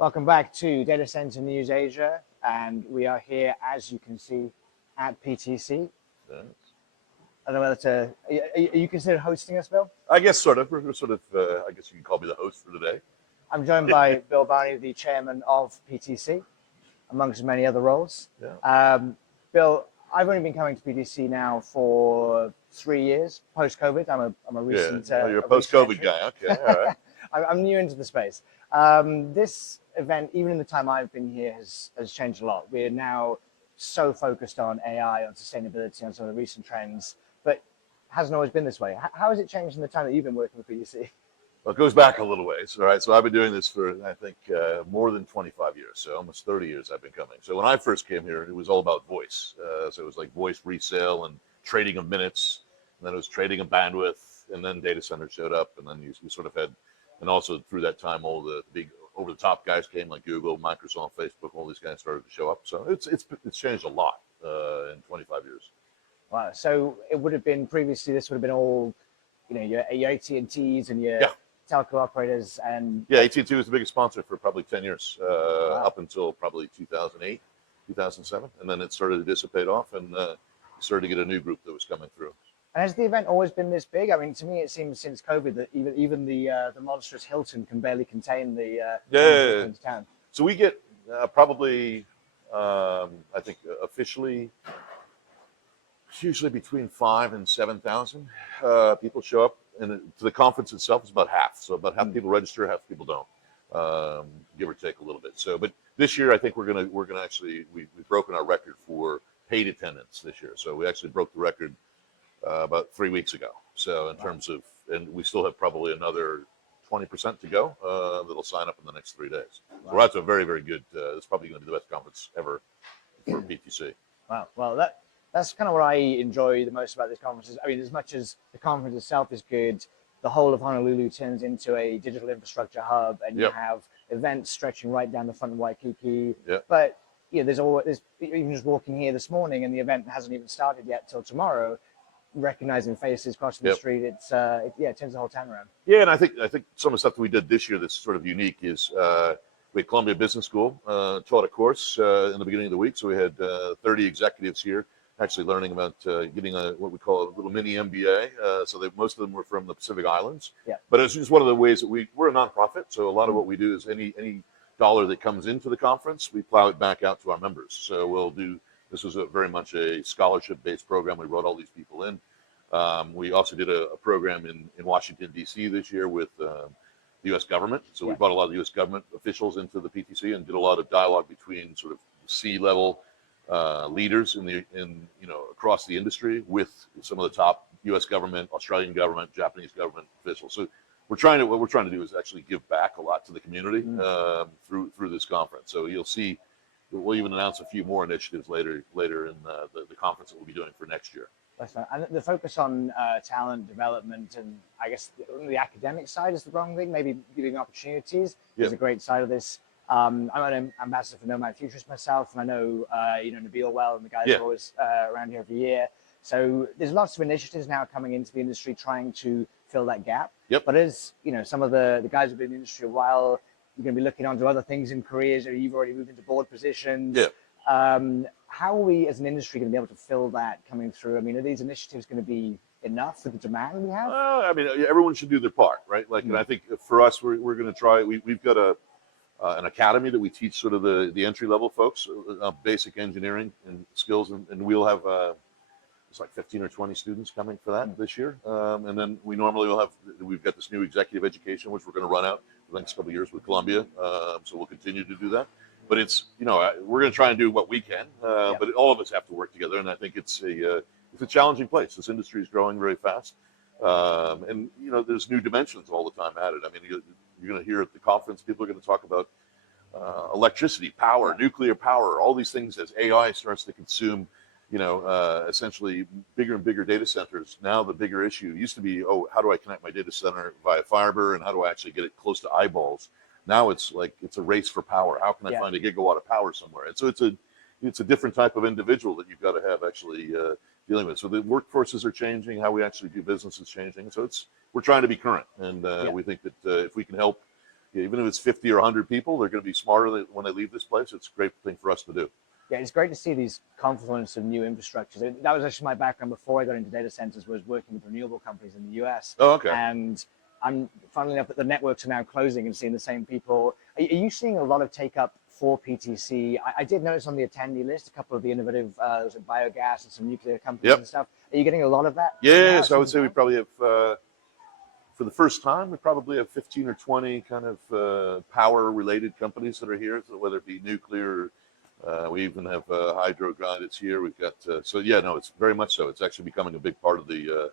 Welcome back to Data Center News Asia, and we are here, as you can see, at PTC. Yes. I don't know whether are you considered hosting us, Bill? I guess sort of. We're sort of. I guess you can call me the host for today. I'm joined by Bill Barney, the chairman of PTC, amongst many other roles. Yeah. Bill, I've only been coming to PTC now for 3 years, post-COVID. I'm a recent. Yeah. You're a post-COVID guy. Okay. All right. I'm new into the space. This event, even in the time I've been here, has changed a lot. We're now so focused on AI, on sustainability, on some of the recent trends, but hasn't always been this way. How has it changed in the time that you've been working with PTC? Well, it goes back a little ways. All right. So I've been doing this for, I think, more than 25 years. So almost 30 years I've been coming. So when I first came here, it was all about voice. So it was like voice resale and trading of minutes. And then it was trading of bandwidth. And then data centers showed up. And then you sort of had, and also through that time, all the big over-the-top guys came, like Google, Microsoft, Facebook. All these guys started to show up. So it's changed a lot in 25 years. Wow. So it would have been previously, this would have been all, your AT&Ts and your telco operators. And yeah, AT&T was the biggest sponsor for probably 10 years, up until probably 2008, 2007. And then it started to dissipate off, and started to get a new group that was coming through. And has the event always been this big? I mean, to me, it seems since COVID that even the monstrous Hilton can barely contain the town. So we get probably, I think, officially, usually between 5,000 and 7,000 people show up, and to the conference itself is about half. So about half people register, half people don't, give or take a little bit. So, but this year I think we're gonna actually we've broken our record for paid attendance this year. So we actually broke the record about 3 weeks ago. So in terms of, and we still have probably another 20% to go that'll sign up in the next 3 days. So that's a very, very good. It's probably going to be the best conference ever for PTC. Wow. Well, that's kind of what I enjoy the most about this conference. I mean, as much as the conference itself is good, the whole of Honolulu turns into a digital infrastructure hub, and you have events stretching right down the front of Waikiki. Yep. But there's even just walking here this morning, and the event hasn't even started yet till tomorrow. Recognizing faces crossing the street, it turns the whole town around. Yeah, and I think some of the stuff that we did this year that's sort of unique is we had Columbia Business School taught a course in the beginning of the week. So we had 30 executives here actually learning about getting what we call a little mini MBA. So most of them were from the Pacific Islands. Yeah. But it's just one of the ways that we're a nonprofit. So a lot of what we do is any dollar that comes into the conference, we plow it back out to our members. So we'll do. This was very much a scholarship-based program. We brought all these people in. We also did a program in Washington, D.C. this year with the U.S. government. So we brought a lot of the U.S. government officials into the PTC and did a lot of dialogue between sort of C-level leaders across the industry with some of the top U.S. government, Australian government, Japanese government officials. So what we're trying to do is actually give back a lot to the community through this conference. So you'll see. We'll even announce a few more initiatives later in the conference that we'll be doing for next year. And the focus on talent development, and I guess the academic side is the wrong thing, maybe giving opportunities is a great side of this. I'm an ambassador for Nomad Futures myself, and I know Nabil well, and the guys are always around here every year. So there's lots of initiatives now coming into the industry trying to fill that gap. Yep. But as some of the guys who've been in the industry a while, you're going to be looking onto other things in careers, or you've already moved into board positions. Yeah. How are we as an industry going to be able to fill that coming through? I mean, are these initiatives going to be enough for the demand we have? I mean, everyone should do their part, right? Like, and I think for us, we're going to try. We've got an academy that we teach sort of the entry level folks, basic engineering and skills, and we'll have it's like 15 or 20 students coming for that this year. And then we normally will we've got this new executive education, which we're going to run out for the next couple of years with Columbia. So we'll continue to do that. But it's, we're going to try and do what we can, but all of us have to work together. And I think it's a challenging place. This industry is growing very fast. And, there's new dimensions all the time added. I mean, you're going to hear at the conference, people are going to talk about electricity, power, nuclear power, all these things as AI starts to consume, essentially bigger and bigger data centers. Now the bigger issue used to be, how do I connect my data center via fiber, and how do I actually get it close to eyeballs? Now it's like it's a race for power. How can I find a gigawatt of power somewhere? And so it's a different type of individual that you've got to have actually dealing with. So the workforces are changing. How we actually do business is changing. So we're trying to be current, and we think that if we can help even if it's 50 or 100 people, they're going to be smarter when they leave this place. It's a great thing for us to do. Yeah, it's great to see these confluence of new infrastructures. That was actually my background before I got into data centers, was working with renewable companies in the US. Oh, okay. And I'm funnily enough that the networks are now closing and seeing the same people. Are you seeing a lot of take up for PTC? I did notice on the attendee list a couple of the innovative biogas and some nuclear companies and stuff. Are you getting a lot of that? Yes, I would say we probably have, for the first time, we probably have 15 or 20 kind of power-related companies that are here, so whether it be nuclear. We even have hydro that's here. We've got so yeah, no, it's very much so. It's actually becoming a big part of the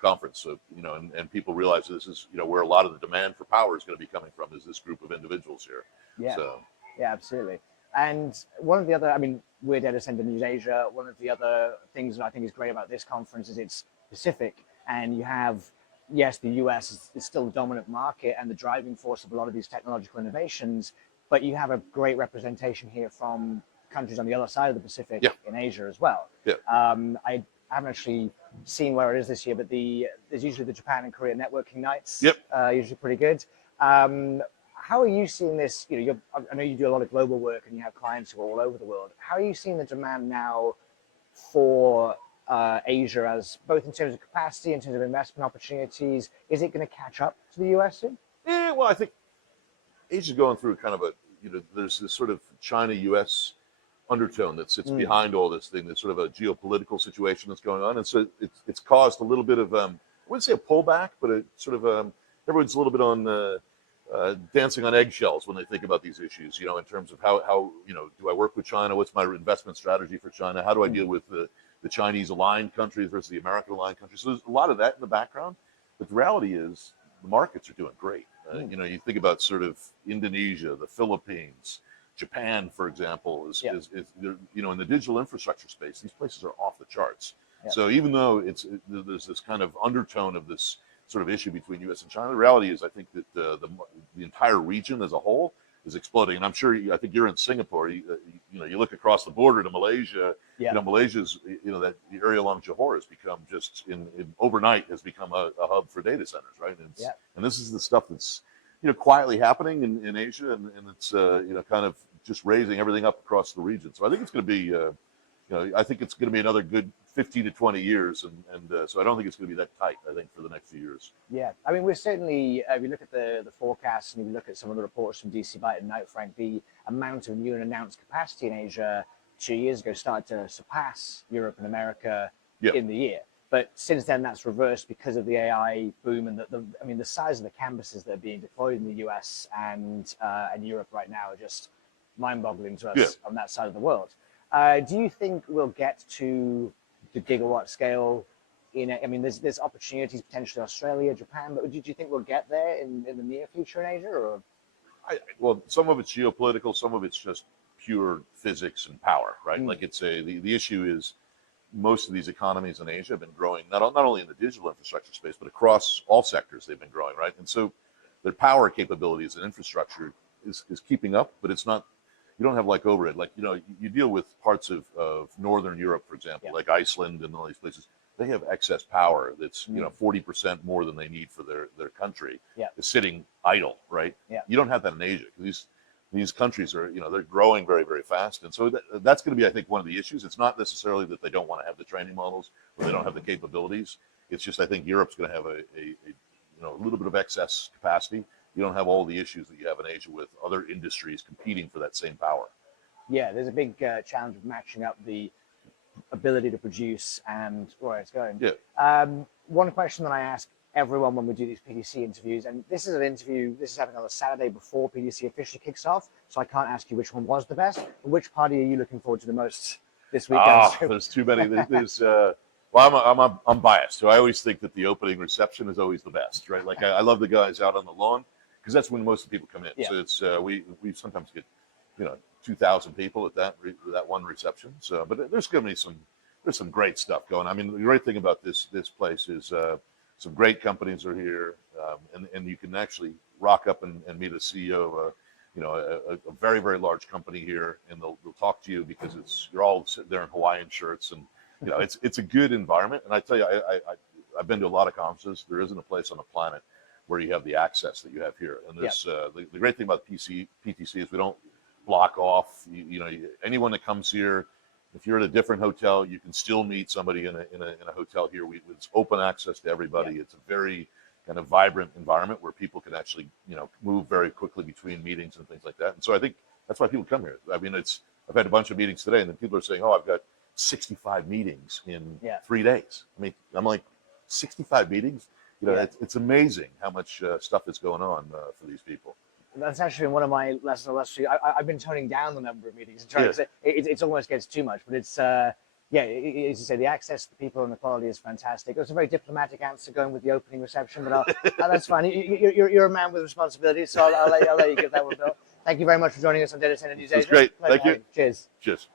conference. So and people realize this is where a lot of the demand for power is going to be coming from, is this group of individuals here. Yeah. So. Yeah, absolutely. And one of the other, I mean, we're Data Center News Asia. One of the other things that I think is great about this conference is it's Pacific, and you have, yes, the US is still the dominant market and the driving force of a lot of these technological innovations, but you have a great representation here from countries on the other side of the Pacific in Asia as well. Yeah. I haven't actually seen where it is this year, but there's usually the Japan and Korea networking nights. Yep. Usually pretty good. How are you seeing this? I know you do a lot of global work and you have clients who are all over the world. How are you seeing the demand now for Asia, as both in terms of capacity, in terms of investment opportunities? Is it going to catch up to the US soon? Yeah, well, I think Asia's going through kind of there's this sort of China-US undertone that sits behind all this thing. There's sort of a geopolitical situation that's going on, and so it's caused a little bit of I wouldn't say a pullback, but a sort of everyone's a little bit on dancing on eggshells when they think about these issues. In terms of how do I work with China? What's my investment strategy for China? How do I deal with the Chinese aligned countries versus the American aligned countries? So there's a lot of that in the background, but the reality is the markets are doing great. You think about sort of Indonesia, the Philippines, Japan, for example, is in the digital infrastructure space, these places are off the charts. Yeah. So even though there's this kind of undertone of this sort of issue between U.S. and China, the reality is I think that the entire region as a whole is exploding. And I'm sure I think you're in Singapore. You look across the border to Malaysia. Yeah. Malaysia's that the area along Johor has become just overnight has become a hub for data centers, right? And this is the stuff that's quietly happening in Asia, and it's kind of just raising everything up across the region. So I think it's going to be I think it's going to be another good 15 to 20 years, and so I don't think it's going to be that tight, I think, for the next few years. Yeah, I mean, we're certainly, if you look at the forecasts and if you look at some of the reports from DC Byte and Outfrank, the amount of new and announced capacity in Asia 2 years ago started to surpass Europe and America in the year. But since then, that's reversed because of the AI boom and the size of the campuses that are being deployed in the US and Europe right now are just mind-boggling to us on that side of the world. Do you think we'll get to the gigawatt scale there's opportunities potentially Australia, Japan, but do you think we'll get there in the near future in Asia? Or well, some of it's geopolitical, some of it's just pure physics and power, right? Like the issue is most of these economies in Asia have been growing not only in the digital infrastructure space, but across all sectors they've been growing, right? And so their power capabilities and infrastructure is keeping up, but it's not. You don't have like overhead. Like, you deal with parts of Northern Europe, for example, like Iceland and all these places. They have excess power that's, 40% more than they need for their country. Yeah. Is sitting idle, right? Yeah. You don't have that in Asia. These countries are, they're growing very, very fast. And so that's going to be, I think, one of the issues. It's not necessarily that they don't want to have the training models or they don't have the capabilities. It's just, I think Europe's going to have a little bit of excess capacity. You don't have all the issues that you have in Asia with other industries competing for that same power. Yeah, there's a big challenge of matching up the ability to produce and where it's going. Yeah. One question that I ask everyone when we do these PTC interviews, and this is happening on the Saturday before PTC officially kicks off, so I can't ask you which one was the best, but which party are you looking forward to the most this weekend? There's too many. Well, I'm biased, so I always think that the opening reception is always the best, right? Like I love the guys out on the lawn, because that's when most of the people come in. Yeah. So it's we sometimes get 2,000 people at that one reception. So, but there's going to be some great stuff going. I mean, the great thing about this place is some great companies are here, and you can actually rock up and meet a CEO of a very, very large company here, and they'll talk to you because you're all sitting there in Hawaiian shirts, and it's a good environment. And I tell you, I've been to a lot of conferences. There isn't a place on the planet where you have the access that you have here. And there's the great thing about PTC is we don't block off. Anyone that comes here, if you're at a different hotel, you can still meet somebody in a hotel here. It's open access to everybody. Yeah. It's a very kind of vibrant environment where people can actually move very quickly between meetings and things like that. And so I think that's why people come here. I mean, I've had a bunch of meetings today, and then people are saying, "Oh, I've got 65 meetings in 3 days." I mean, I'm like, 65 meetings? It's amazing how much stuff is going on for these people. That's actually one of my lessons last week. I've been toning down the number of meetings and trying to say it almost gets too much, but it's as you say, the access to the people and the quality is fantastic. It was a very diplomatic answer going with the opening reception, but that's fine. You're a man with responsibilities, so I'll let you get that one, Bill. Thank you very much for joining us on Data Center News Asia. It's great. Thank you. Cheers. Cheers.